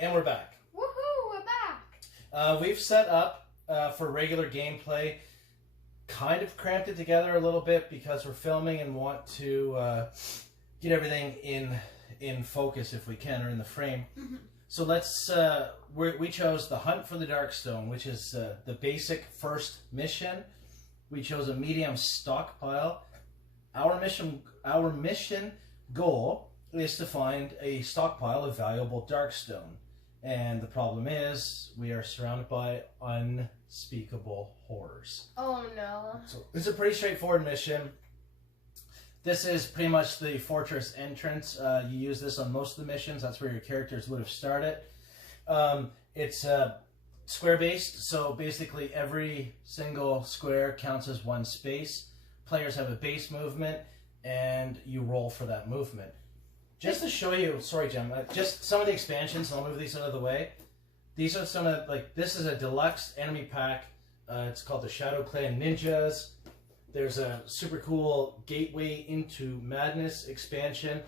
And we're back. Woohoo, we're back. We've set up for regular gameplay, kind of cramped it together a little bit because we're filming and want to get everything in focus if we can, or in the frame. Mm-hmm. So let's, we chose the Hunt for the Darkstone, which is the basic first mission. We chose a medium stockpile. Our mission goal is to find a stockpile of valuable Darkstone. And the problem is, we are surrounded by unspeakable horrors. Oh no. So it's a pretty straightforward mission. This is pretty much the fortress entrance. You use this on most of the missions. That's where your characters would have started. It's square-based, so basically every single square counts as one space. Players have a base movement, and you roll for that movement. Just to show you, sorry Jem, just some of the expansions, I'll move these out of the way. These are some of, this is a deluxe enemy pack. It's called the Shadow Clan Ninjas. There's a super cool Gateway into Madness expansion.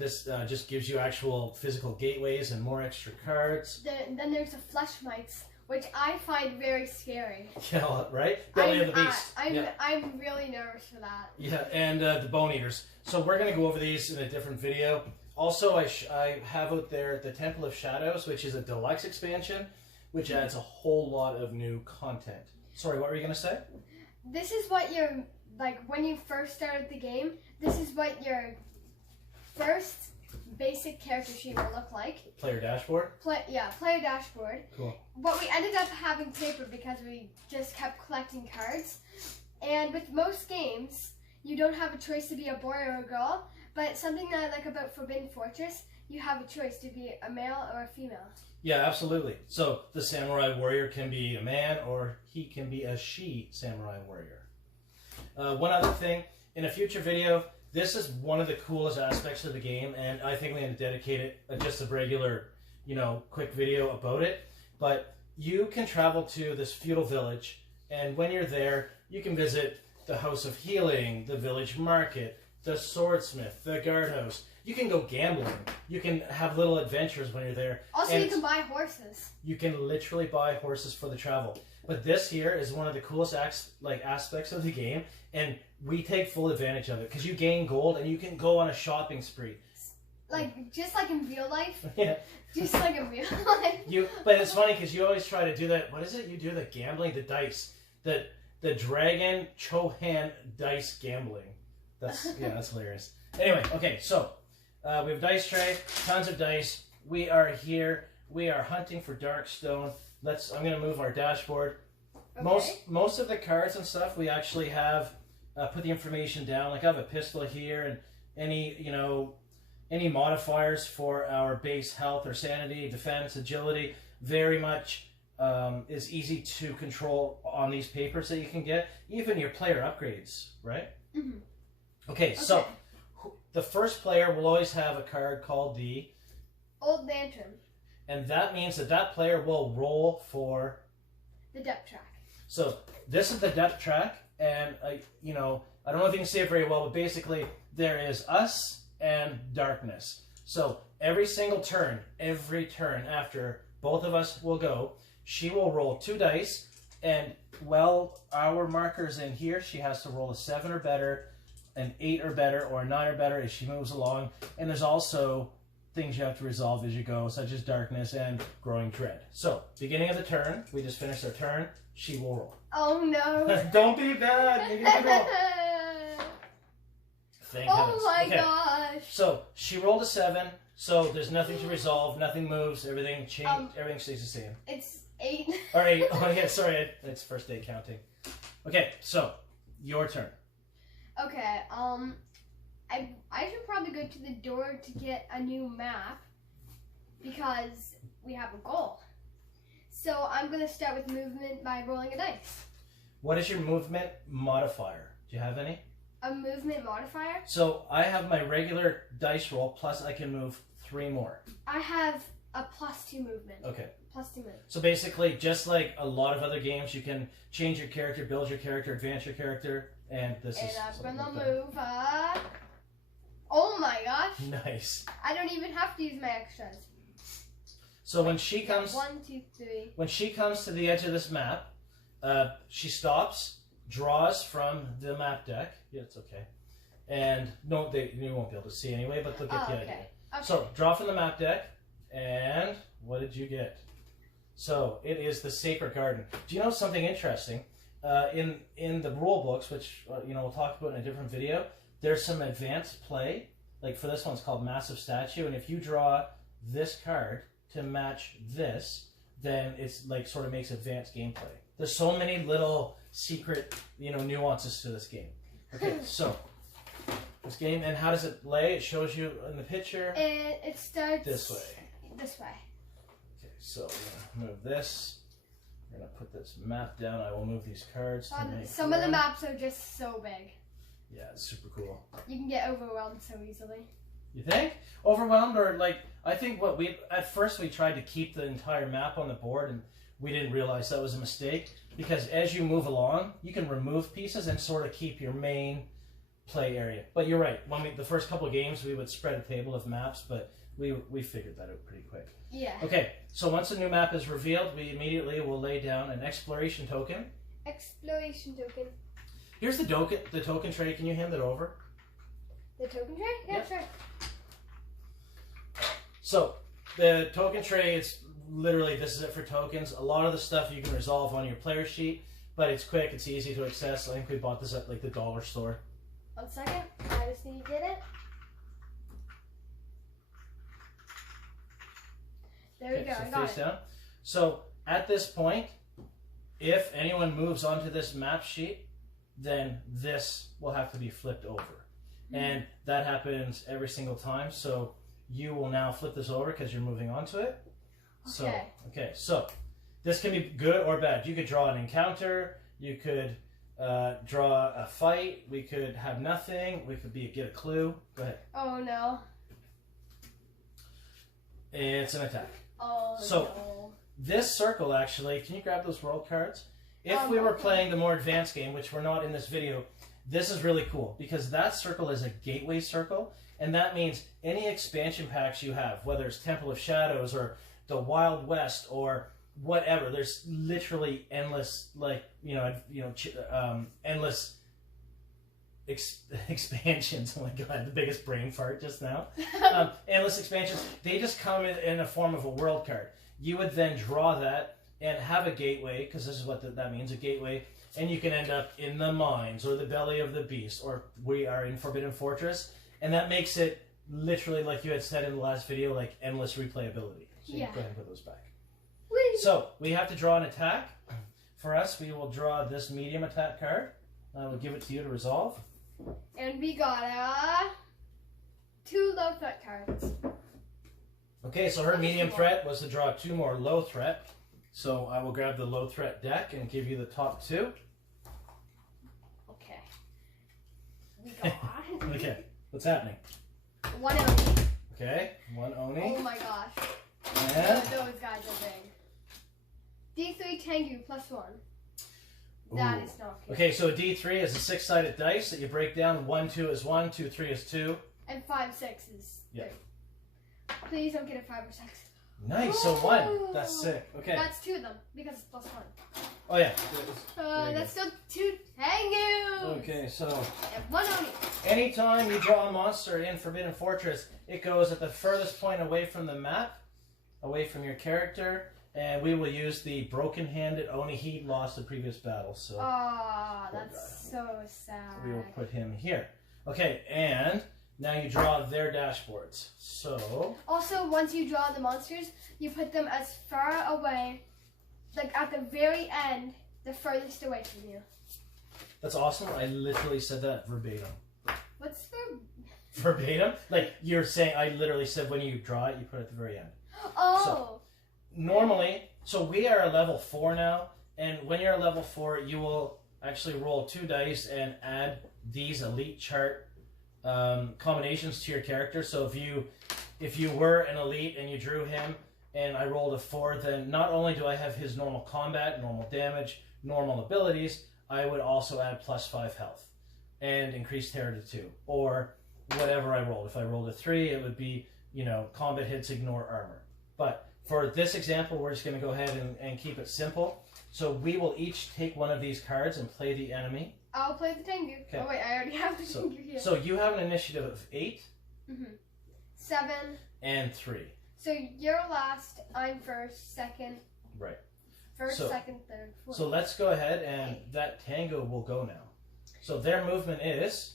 This just gives you actual physical gateways and more extra cards. Then there's the Flesh Mites, which I find very scary. Yeah, right? Belly of the Beast. I'm really nervous for that. Yeah, and the Bone Eaters. So we're going to go over these in a different video. Also, I have out there the Temple of Shadows, which is a deluxe expansion, which adds a whole lot of new content. Sorry, what were you going to say? This is what your, when you first started the game, this is what your first basic character sheet will look like. Player dashboard? Player dashboard. Cool. But we ended up having paper because we just kept collecting cards. And with most games, you don't have a choice to be a boy or a girl, but something that I like about Forbidden Fortress, you have a choice to be a male or a female. Yeah, absolutely. So the Samurai Warrior can be a man, or he can be a she Samurai Warrior. One other thing, in a future video, this is one of the coolest aspects of the game, and I think we're going to dedicate it just a regular, quick video about it. But you can travel to this feudal village, and when you're there, you can visit the House of Healing, the village market, the swordsmith, the guardhouse. You can go gambling. You can have little adventures when you're there. Also, you can buy horses. You can literally buy horses for the travel. But this here is one of the coolest aspects of the game, and we take full advantage of it because you gain gold and you can go on a shopping spree. Just like in real life. Yeah. Just like in real life. But it's funny because you always try to do that. What is it? You do the gambling, the dice, the Dragon Chohan dice gambling. That's hilarious. Anyway, okay, so we have dice tray, tons of dice. We are here. We are hunting for Darkstone. I'm going to move our dashboard. Okay. Most of the cards and stuff we actually have put the information down. Like I have a pistol here, and any modifiers for our base health or sanity, defense, agility, very much is easy to control on these papers that you can get. Even your player upgrades, right? Mm-hmm. Okay, so the first player will always have a card called the Old Lantern. And that means that player will roll for the depth track. So this is the depth track, and I don't know if you can see it very well, but basically there is us and darkness. So every turn after both of us will go, she will roll 2 dice, and our marker's in here, she has to roll a 7 or better, an 8 or better, or a 9 or better as she moves along. And there's also things you have to resolve as you go, such as darkness and growing dread. So, beginning of the turn, we just finished our turn, she will roll. Oh no. Don't be bad, make a roll. Thank heavens. My gosh. So, she rolled a 7, so there's nothing to resolve, nothing moves, everything everything stays the same. It's 8. All right, oh yeah, sorry, it's first day counting. Okay, so, your turn. Okay, I should probably go to the door to get a new map because we have a goal. So I'm going to start with movement by rolling a dice. What is your movement modifier? Do you have any? A movement modifier? So I have my regular dice roll, plus I can move 3 more. I have a +2 movement. Okay. +2 movement. So basically, just like a lot of other games, you can change your character, build your character, advance your character, and this is... And I'm going to move Oh my gosh. Nice. I don't even have to use my extras. So when she comes, 1, 2, 3. when she comes to the edge of this map, she stops, draws from the map deck. Yeah, it's okay. And no, you won't be able to see anyway, but they'll get the idea. Okay. So draw from the map deck, and what did you get? So it is the Sacred Garden. Do you know something interesting? In the rule books, which we'll talk about in a different video, there's some advanced play. Like for this one, it's called Massive Statue, and if you draw this card to match this, then it's like sort of makes advanced gameplay. There's so many little secret, nuances to this game. Okay, so this game, and how does it lay? It shows you in the picture. And it starts this way. This way. Okay, so we're gonna move this. We're gonna put this map down. I will move these cards. Some of the maps are just so big. Yeah, it's super cool. You can get overwhelmed so easily. You think? Overwhelmed, or I think at first we tried to keep the entire map on the board, and we didn't realize that was a mistake, because as you move along, you can remove pieces and sort of keep your main play area. But you're right. The first couple of games, we would spread a table of maps, but we figured that out pretty quick. Yeah. Okay, so once a new map is revealed, we immediately will lay down an exploration token. Exploration token. Here's the token tray. Can you hand it over? The token tray? Yeah, Yep. sure. So the token tray is literally, this is it for tokens. A lot of the stuff you can resolve on your player sheet, but it's quick, it's easy to access. I think we bought this at the dollar store. 1 second. I just need to get it. There we go. So I got face it. down. So at this point, if anyone moves onto this map sheet, then this will have to be flipped over. And that happens every single time. So you will now flip this over because you're moving onto it. Okay. So this can be good or bad. You could draw an encounter. You could draw a fight. We could have nothing. We could get a clue. Go ahead. Oh no. It's an attack. Oh So, no. This circle, actually, can you grab those world cards? If we were okay. playing the more advanced game, which we're not in this video, this is really cool because that circle is a gateway circle, and that means any expansion packs you have, whether it's Temple of Shadows or the Wild West or whatever, there's literally endless, endless expansions. Oh my god, the biggest brain fart just now. Endless expansions. They just come in a form of a world card. You would then draw that and have a gateway, because this is what that means, a gateway, and you can end up in the mines or the belly of the beast, or we are in Forbidden Fortress, and that makes it literally, like you had said in the last video, like endless replayability. So you Yeah. go ahead and put those back. Whee! So we have to draw an attack. For us, we will draw this medium attack card. I will give it to you to resolve. And we got 2 low threat cards. Okay, so her medium threat was to draw 2 more low threat. So I will grab the low threat deck and give you the top 2. Okay. We got Okay, what's happening? 1 Oni. Okay, 1 Oni. Oh my gosh. And Those guys are big. D3 Tengu +1. That Ooh. is not good. Okay, so a D3 is a 6-sided dice that you break down. 1, 2 is 1, 2, 3 is 2. And 5, 6 is 3. Yeah. Please don't get a 5 or 6. Nice, so 1. That's sick. Okay. That's 2 of them because it's +1. Oh yeah. That's still 2 Tengus. Okay, so And 1 Oni. anytime you draw a monster in Forbidden Fortress, it goes at the furthest point away from the map, away from your character, and we will use the broken-handed Oni. He lost the previous battle, so Oh, Poor that's so sad. we will put him here. Okay, and now you draw their dashboards. So Also, once you draw the monsters, you put them as far away, like at the very end, the furthest away from you. that's awesome. I literally said that verbatim. What's for? Verbatim? Like you're saying, I literally said when you draw it, you put it at the very end. Oh. Normally, so we are a level 4 now, and when you're a level 4, you will actually roll 2 dice and add these elite chart combinations to your character. So if you were an elite and you drew him and I rolled a 4, then not only do I have his normal combat, normal damage, normal abilities, I would also add +5 health and increase terror to 2, or whatever I rolled. If I rolled a 3, it would be, combat hits ignore armor. But for this example, we're just going to go ahead and keep it simple. So we will each take one of these cards and play the enemy. I'll play the Tengu. Okay. Oh wait, I already have the Tengu here. So you have an initiative of 8. 7. And 3. So you're last, I'm first, second. Right. First, So- second, third, fourth. So let's go ahead and that Tango will go now. So their movement is,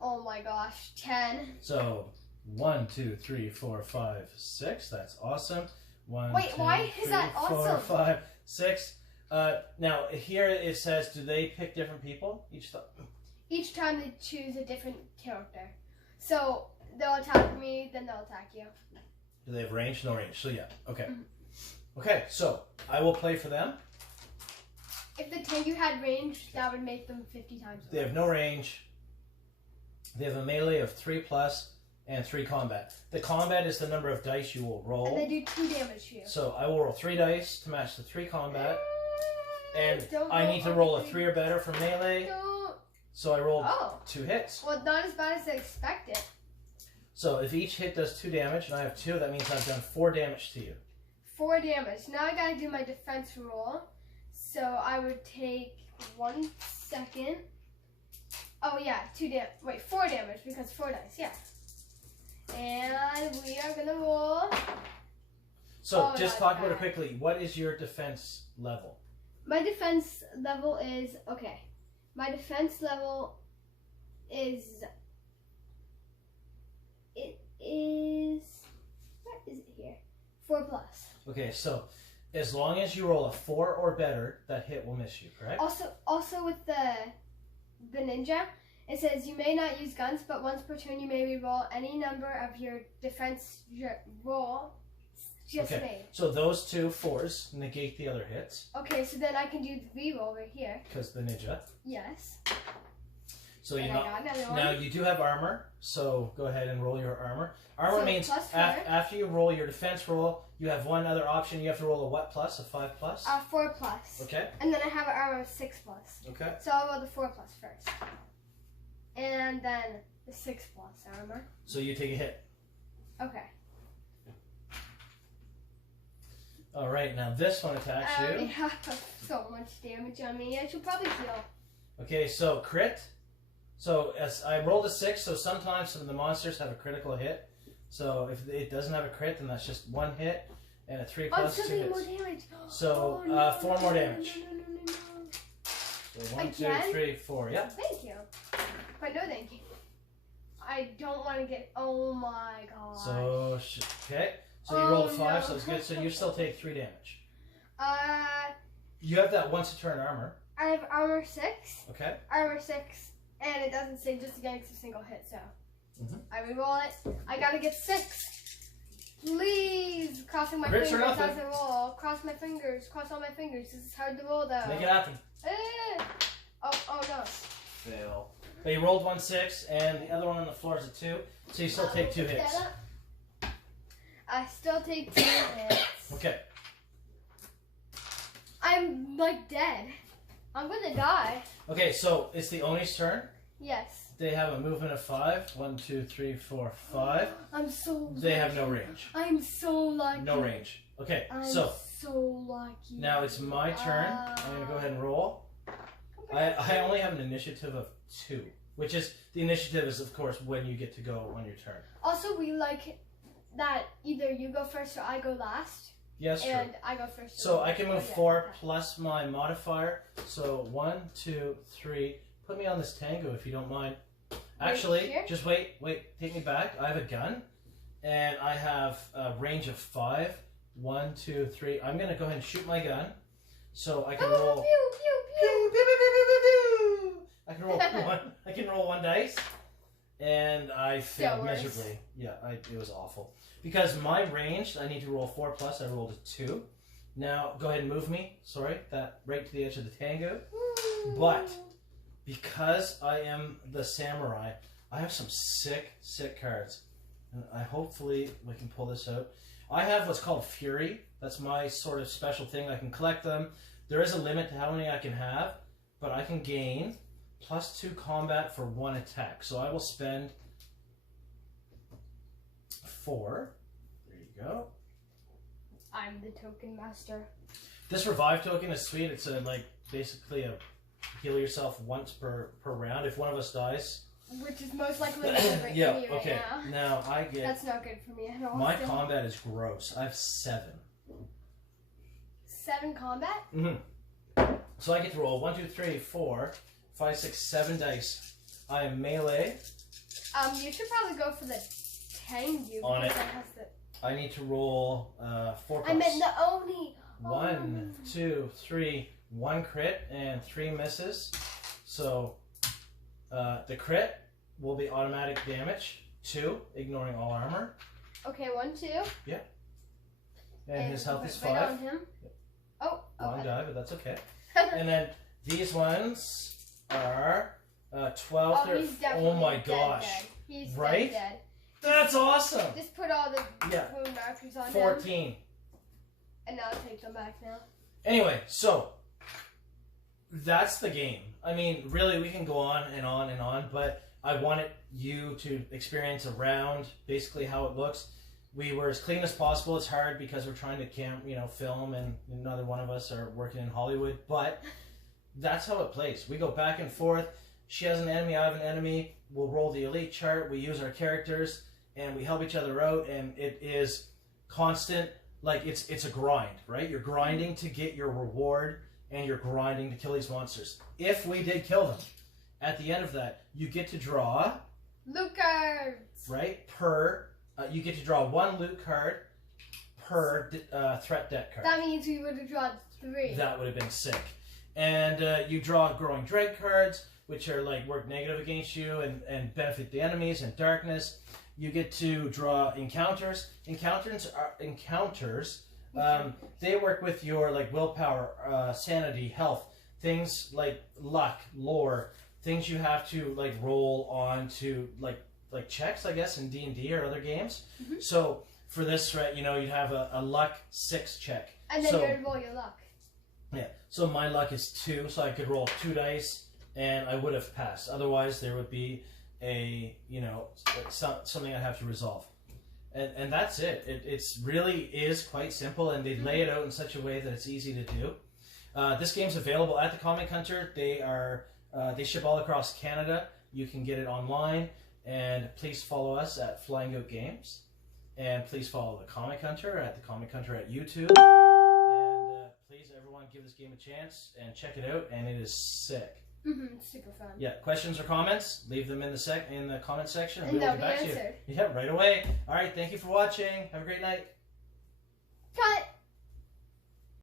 Oh my gosh, 10. so 1, 2, 3, 4, 5, 6. That's awesome. 1, Wait, 2, why is 3, that 4, awesome? 5, 6. Now here it says, do they pick different people Each time they choose a different character. So they'll attack me, then they'll attack you. Do they have range? No range. So yeah. Okay. Okay. So I will play for them. If the Tengu had range, that would make them 50 times. They have no range. They have a melee of 3+ and 3 combat. The combat is the number of dice you will roll. And they do 2 damage to you. So I will roll 3 dice to match the 3 combat. And Don't I roll need to roll a everything. 3 or better for melee. Don't. So I rolled Oh. 2 hits. Well, not as bad as I expected. So if each hit does 2 damage, and I have 2, that means I've done 4 damage to you. 4 damage. Now I gotta do my defense roll. So I would take 1 second. Oh yeah, 4 damage because 4 dice, yeah. And we are gonna roll. So Oh, just that's talk about it bad. quickly. What is your defense level? My defense level is, okay. My defense level is, it is, what is it here? 4+. Okay, so as long as you roll a 4 or better, that hit will miss you, correct? Also with the ninja, it says you may not use guns, but once per turn you may re-roll any number of your defense roll just Okay. made. So those 2 4s negate the other hits, Okay, so then I can do the re-roll right here. because the ninja. Yes. So And you I know, got another one. now you do have armor, so go ahead and roll your armor. Armor So means plus 4. after you roll your defense roll, you have one other option. You have to roll a what plus? A 5+? 4+. Okay. And then I have an armor of 6+. Okay. So I'll roll the 4+ first. And then the 6+ armor. So you take a hit. Okay. All right. Now this one attacks I already you. have so much damage on me. I should probably heal. Okay. So crit. So as I rolled a 6, so sometimes some of the monsters have a critical hit. So if it doesn't have a crit, then that's just 1 hit and a 3 I'm plus still 2 getting more hits. damage. So, Oh, no, 4 more no, damage. No. So 1, 2, Again? 3, 4. Yep. Thank you. But no thank you. I don't want to get. Oh my god. So okay. So you Oh, rolled a 5, no. so it's good. So you still take 3 damage. I You have that once a turn armor. have armor 6. Okay. Armor 6. And it doesn't say just against a single hit, so. Mhm. I reroll it. I gotta get 6. Please! Crossing my Crits or fingers nothing. as I roll. Cross my fingers. Cross all my fingers. This is hard to roll though. Make it happen. Eh. Oh no. Fail. But you rolled 1 6, and the other one on the floor is a 2, so you still take 2 Pick hits. that up. I still take 2 hits. Okay. I'm like dead. I'm gonna die. Okay, so it's the Oni's turn. Yes. They have a movement of 5. 1, 2, 3, 4, 5. I'm so They have no lucky. range. I'm so lucky. No range. Okay, I'm so so lucky. now it's my turn. I'm going to go ahead and roll. I only have an initiative of 2, which is, the initiative is, of course, when you get to go on your turn. Also, we like that either you go first or I go last. Yes, true. And I go first. So I can move Yeah. 4 plus my modifier. So 1, 2, 3. Put me on this Tango if you don't mind. Actually, here? just wait. Take me back. I have a gun, and I have a range of 5. 1, 2, 3. I'm gonna go ahead and shoot my gun, so I can Oh, roll. pew, pew, Pew, pew. pew, pew, pew, pew, pew. I can roll one. I can roll 1 dice, and I failed worse. miserably. Yeah, it was awful because my range. I need to roll 4 plus. I rolled a 2. Now go ahead and move me. Sorry, that right to the edge of the Tango. But because I am the samurai, I have some sick cards, and hopefully we can pull this out. I have what's called Fury. That's my sort of special thing. I can collect them. There is a limit to how many I can have, but I can gain +2 combat for 1 attack. So I will spend 4. There you go. I'm the token master. This revive token is sweet. It's basically a heal yourself once per round if one of us dies. Which is most likely right Yeah, me right okay. now. Now I get... That's not good for me at all. My combat is gross. I have 7. 7 combat? Mm-hmm. So I get to roll 1, 2, 3, 4, 5, 6, 7 dice. I am melee. You should probably go for the Tengu. On it. That has the... I need to roll 4 plus. I meant the Oni. 1, 2, 3, 1 crit and 3 misses. So the crit will be automatic damage. 2, ignoring all armor. Okay, 1, 2. Yeah. And his health is right 5. on him. Oh. Long die, but that's okay. And then these ones are 12. Oh, he's definitely my dead, gosh. dead. He's Right? dead. That's awesome. Just put all the Yeah. wound markers on him. 14. And I'll take them back now. Anyway, so that's the game. I mean, really, we can go on and on and on, but I wanted you to experience a round, basically how it looks. We were as clean as possible. It's hard because we're trying to film, and neither one of us are working in Hollywood, but that's how it plays. We go back and forth. She has an enemy, I have an enemy. We'll roll the elite chart. We use our characters, and we help each other out, and it is constant. Like, it's a grind, right? You're grinding to get your reward, and you're grinding to kill these monsters. If we did kill them, at the end of that, you get to draw... Loot cards! Right? You get to draw 1 loot card per threat deck card. That means we would have drawn 3. That would have been sick. And you draw Growing Drake cards, which are work negative against you and benefit the enemies, and darkness. You get to draw encounters. Encounters. They work with your willpower, sanity, health, things like luck, lore, things you have to roll on to like checks, I guess, in D&D or other games. Mm-hmm. So for this threat, you'd have a luck 6 check. And then you'd roll your luck. Yeah. So my luck is 2, so I could roll 2 dice and I would have passed. Otherwise, there would be a something I have to resolve. And that's it. It's really is quite simple, and they lay it out in such a way that it's easy to do. This game's available at the Comic Hunter. They ship all across Canada. You can get it online. And please follow us at Flying Goat Games. And please follow the Comic Hunter at the Comic Hunter at YouTube. And please, everyone, give this game a chance and check it out. And it is sick. Super fun. Yeah, questions or comments? Leave them in the comment section. And they'll be answered. Yeah, right away. All right, thank you for watching. Have a great night.